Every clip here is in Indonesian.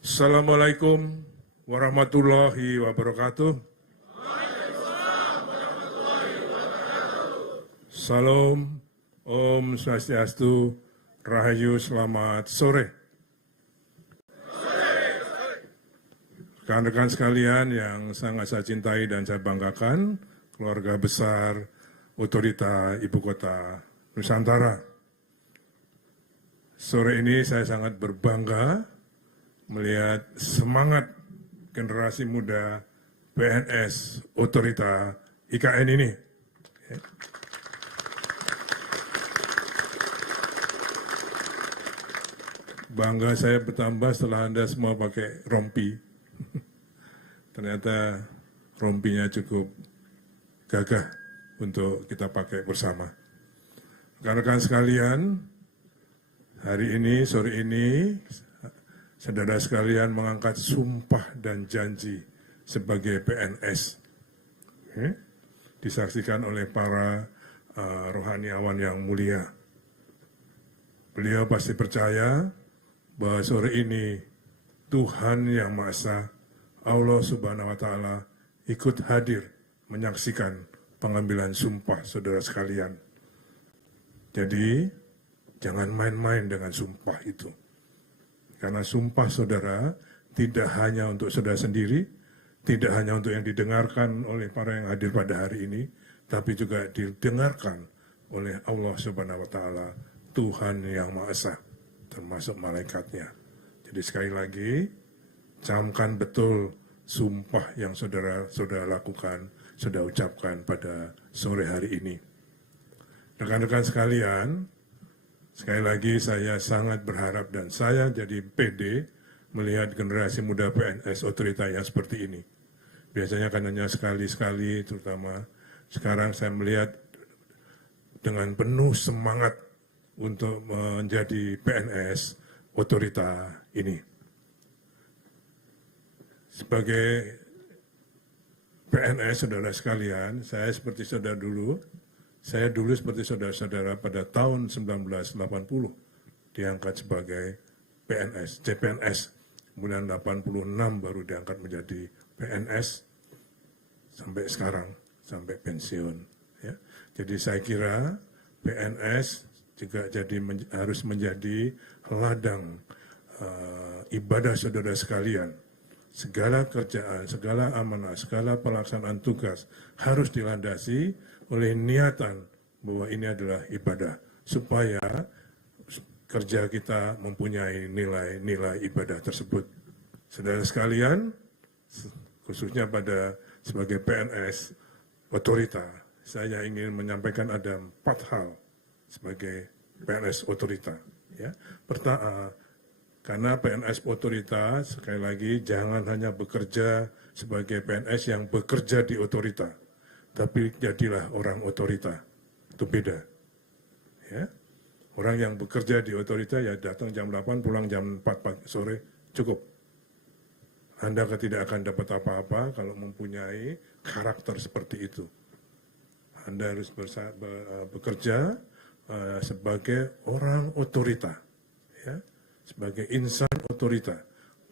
Assalamualaikum warahmatullahi wabarakatuh. Salam, Om Swastiastu, Rahayu, selamat sore. Rekan-rekan sekalian yang sangat saya cintai dan saya banggakan, keluarga besar Otorita Ibu Kota Nusantara. Sore ini saya sangat berbangga melihat semangat generasi muda PNS Otorita IKN ini. Bangga saya bertambah setelah Anda semua pakai rompi. Ternyata rompinya cukup gagah untuk kita pakai bersama. Rekan-rekan sekalian, hari ini, sore ini, saudara sekalian mengangkat sumpah dan janji sebagai PNS. Disaksikan oleh para rohaniawan yang mulia. Beliau pasti percaya bahwa sore ini Tuhan Yang Maha Esa, Allah Subhanahu wa Ta'ala, ikut hadir menyaksikan pengambilan sumpah saudara sekalian. Jadi, jangan main-main dengan sumpah itu. Karena sumpah saudara tidak hanya untuk saudara sendiri, tidak hanya untuk yang didengarkan oleh para yang hadir pada hari ini, tapi juga didengarkan oleh Allah Subhanahu wa Ta'ala, Tuhan Yang Maha Esa, termasuk malaikatnya. Jadi sekali lagi, camkan betul sumpah yang saudara lakukan, saudara ucapkan pada sore hari ini. Rekan-rekan sekalian, sekali lagi saya sangat berharap dan saya jadi pede melihat generasi muda PNS Otorita yang seperti ini. Biasanya kan hanya sekali-sekali, terutama sekarang saya melihat dengan penuh semangat untuk menjadi PNS Otorita ini. Sebagai PNS, saudara sekalian, saya seperti saudara dulu, seperti saudara-saudara pada tahun 1980 diangkat sebagai PNS, CPNS. Kemudian 86 baru diangkat menjadi PNS sampai sekarang, sampai pensiun. Ya. Jadi saya kira PNS juga harus menjadi ladang ibadah saudara sekalian. Segala kerjaan, segala amanah, segala pelaksanaan tugas harus dilandasi oleh niatan bahwa ini adalah ibadah, supaya kerja kita mempunyai nilai-nilai ibadah tersebut. Saudara sekalian, khususnya sebagai PNS Otorita, saya ingin menyampaikan ada 4 hal sebagai PNS Otorita. Ya. Pertama, karena PNS Otorita, sekali lagi, jangan hanya bekerja sebagai PNS yang bekerja di Otorita, tapi jadilah orang Otorita. Itu beda. Ya. Orang yang bekerja di Otorita ya datang jam 8, pulang jam 4 sore, cukup. Anda tidak akan dapat apa-apa kalau mempunyai karakter seperti itu. Anda harus bekerja sebagai orang Otorita, ya, sebagai insan Otorita,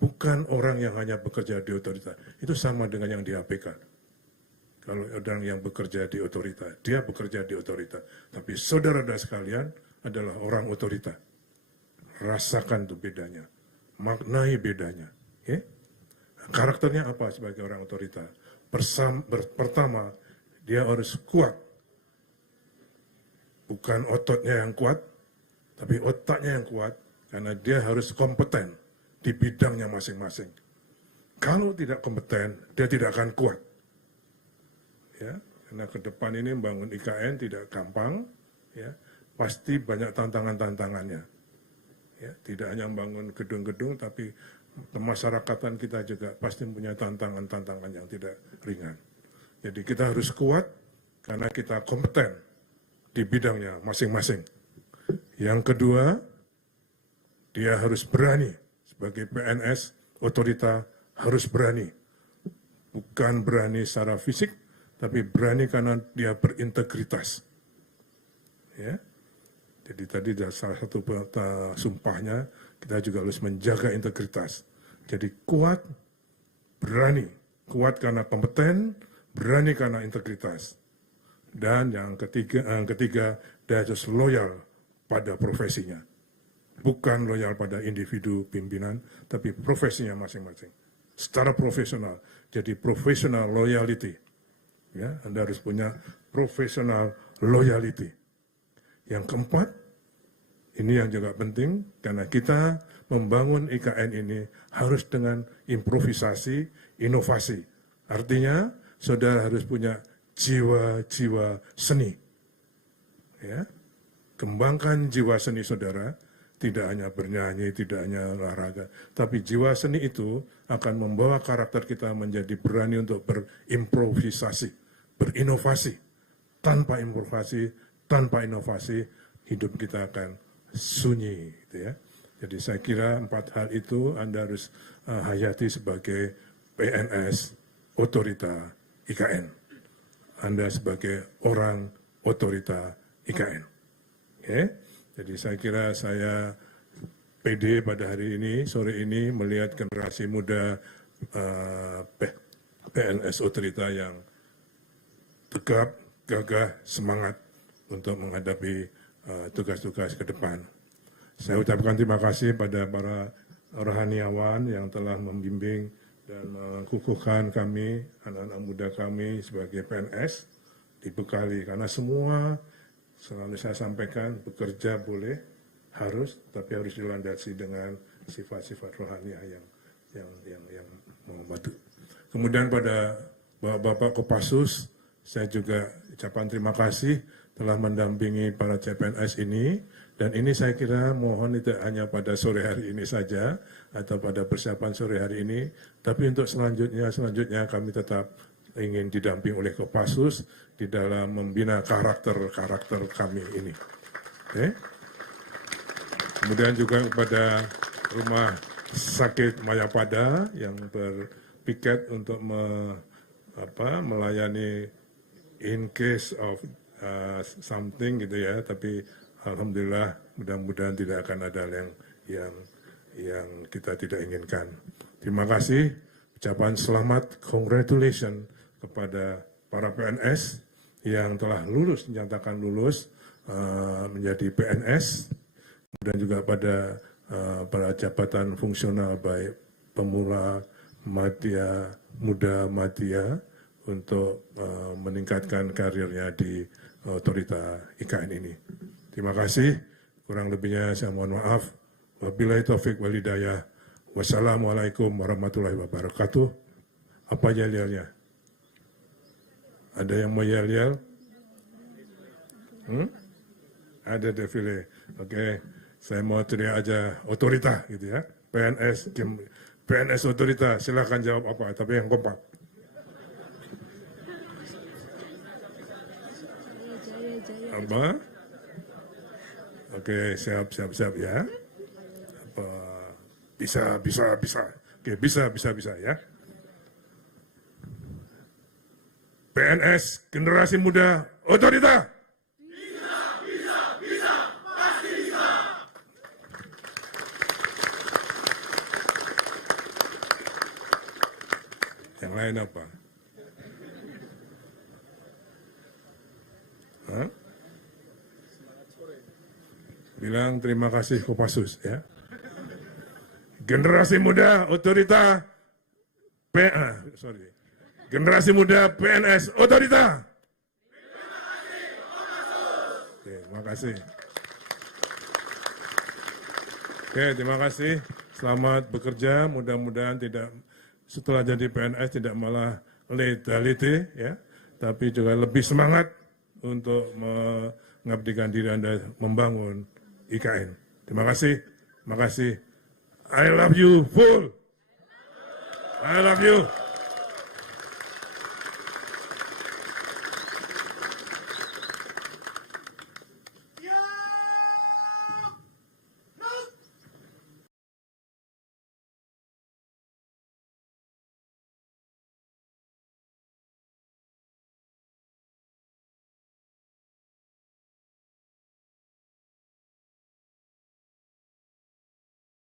bukan orang yang hanya bekerja di Otorita. Itu sama dengan yang di APK. Kalau orang yang bekerja di Otorita, dia bekerja di Otorita, tapi saudara-saudara sekalian adalah orang Otorita. Rasakan tuh bedanya, maknai bedanya. Okay? Karakternya apa sebagai orang Otorita? Pertama, dia harus kuat. Bukan ototnya yang kuat, tapi otaknya yang kuat, karena dia harus kompeten di bidangnya masing-masing. Kalau tidak kompeten, dia tidak akan kuat. Ya, karena ke depan ini membangun IKN tidak gampang, ya, pasti banyak tantangan-tantangannya. Ya, tidak hanya membangun gedung-gedung, tapi kemasyarakatan kita juga pasti punya tantangan-tantangan yang tidak ringan. Jadi kita harus kuat karena kita kompeten di bidangnya masing-masing. Yang kedua, dia harus berani. Sebagai PNS, Otorita harus berani. Bukan berani secara fisik, tapi berani karena dia berintegritas. Ya. Jadi tadi salah satu sumpahnya, kita juga harus menjaga integritas. Jadi kuat, berani. Kuat karena kompeten, berani karena integritas. Dan yang ketiga, dia harus loyal pada profesinya. Bukan loyal pada individu pimpinan, tapi profesinya masing-masing. Secara profesional, jadi professional loyalty. Ya, Anda harus punya professional loyalty. Yang keempat, ini yang juga penting, karena kita membangun IKN ini harus dengan improvisasi, inovasi. Artinya, saudara harus punya jiwa-jiwa seni. Ya, kembangkan jiwa seni saudara, tidak hanya bernyanyi, tidak hanya olahraga, tapi jiwa seni itu akan membawa karakter kita menjadi berani untuk berimprovisasi, berinovasi. Tanpa improvisasi, tanpa inovasi, hidup kita akan sunyi. Gitu ya. Jadi saya kira 4 hal itu Anda harus hayati sebagai PNS otorita IKN. Anda sebagai orang otorita IKN. Okay? Jadi saya kira saya pede pada hari ini, sore ini melihat generasi muda PNS otorita yang tegap, gagah, semangat untuk menghadapi tugas-tugas ke depan. Saya ucapkan terima kasih pada para rohaniawan yang telah membimbing dan mengukuhkan kami, anak-anak muda kami sebagai PNS, dibekali. Karena semua selalu saya sampaikan, bekerja boleh, harus, tapi harus dilandasi dengan sifat-sifat rohaniah yang membantu. Kemudian pada Bapak Kopassus, saya juga ucapkan terima kasih telah mendampingi para CPNS ini, dan ini saya kira mohon tidak hanya pada sore hari ini saja, atau pada persiapan sore hari ini, tapi untuk selanjutnya kami tetap ingin didamping oleh Kopassus di dalam membina karakter kami ini. Okay. Kemudian juga kepada Rumah Sakit Mayapada yang berpiket untuk melayani in case of something gitu ya, tapi alhamdulillah mudah-mudahan tidak akan ada yang kita tidak inginkan. Terima kasih, ucapan selamat, congratulations kepada para PNS yang telah lulus, dinyatakan lulus menjadi PNS, kemudian juga pada para jabatan fungsional baik pemula, madya, muda, madya untuk meningkatkan karirnya di otorita IKN ini. Terima kasih, kurang lebihnya saya mohon maaf. Wabillahi taufik wal hidayah. Wassalamualaikum warahmatullahi wabarakatuh. Apa yel-yelnya? Ada yang mau yel-yel? Ada defile. Oke, saya mau teriak aja otorita gitu ya. PNS otorita, silakan jawab apa, tapi yang kompak. Apa? Oke, siap ya. Apa? Bisa. Oke, bisa ya. PNS generasi muda otorita. Bisa, pasti bisa. Yang lain apa? Hah? Bilang terima kasih Kopassus ya. Generasi muda otorita Generasi muda PNS otorita. Terima kasih. Oke, terima kasih. Selamat bekerja. Mudah-mudahan tidak setelah jadi PNS tidak malah letality ya, tapi juga lebih semangat untuk mengabdikan diri Anda membangun IKN. Terima kasih. Terima kasih. I love you full. I love you.